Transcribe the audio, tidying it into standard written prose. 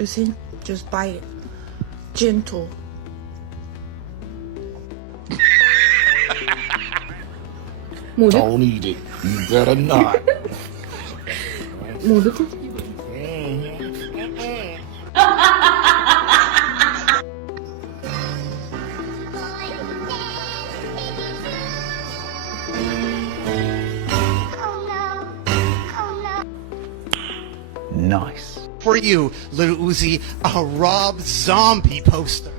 Uzi, just buy it. Gentle. Don't eat it. You better not. 모르고? Nice. For you, little Uzi, a Rob Zombie poster.